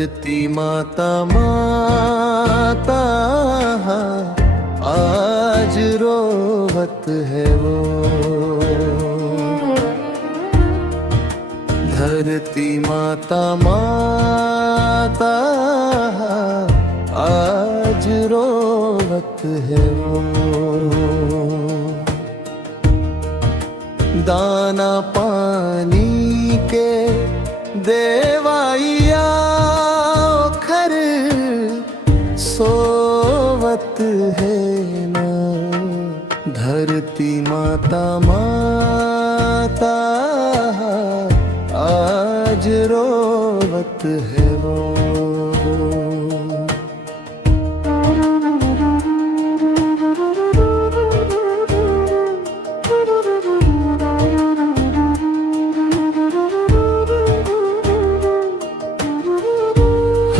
धरती माता माता आज रोवत है वो। धरती माता माता आज रोवत है वो। दाना पानी के देवाइया खर सोवत है ना। धरती माता माता आज रोवत है वो।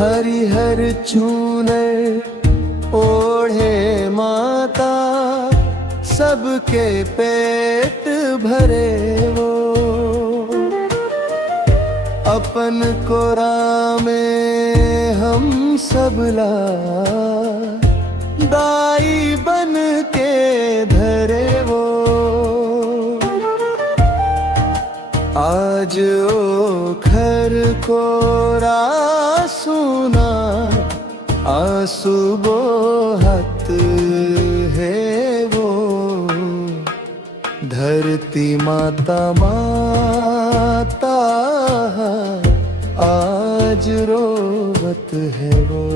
हरिहर चूनर ओढ़े माता सबके पेट भरे वो। अपन कोरा में हम सबला दाई बन के धरे वो। आज ओखर कोरा सुना आंसू बोहत है वो। धरती माता माता आज रोवत है वो।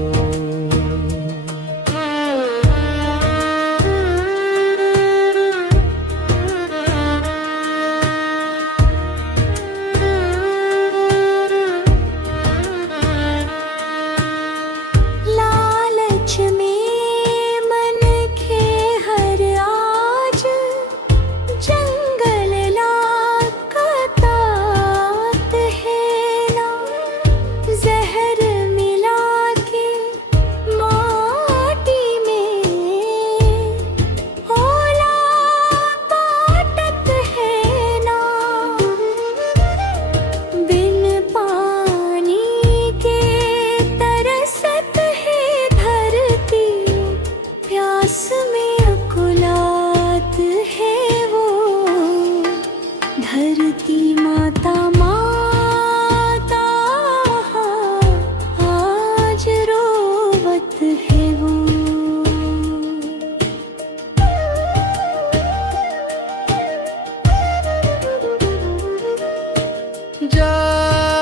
धरती माता माता आज रोवत है वो।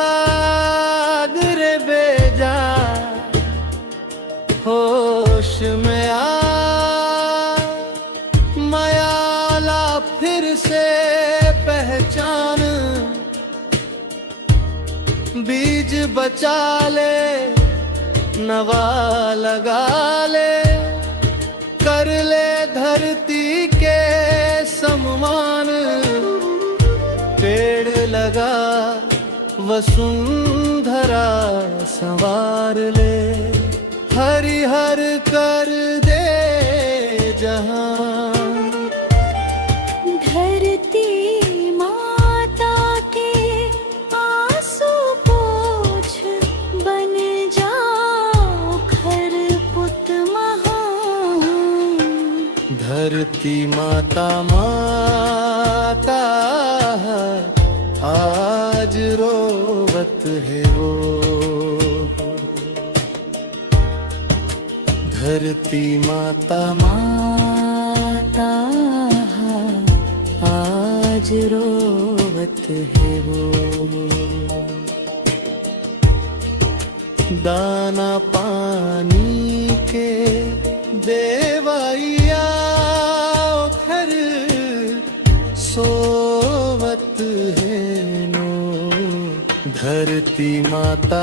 जाग रे बेजा होश में आ। मायाला फिर से पहचान। बीज बचा ले नवा लगा ले। कर ले धरती के सम्मान। पेड़ लगा वसुंधरा संवार ले। हरिहर कर दे जहां। धरती माता के आंसू पोंछ बन जाओ खर पुत महान। धरती माता माता आज रोवत है वो। धरती माता माता आज रोवत है वो। दाना पानी के देवाइया खर सोवत है नो। धरती माता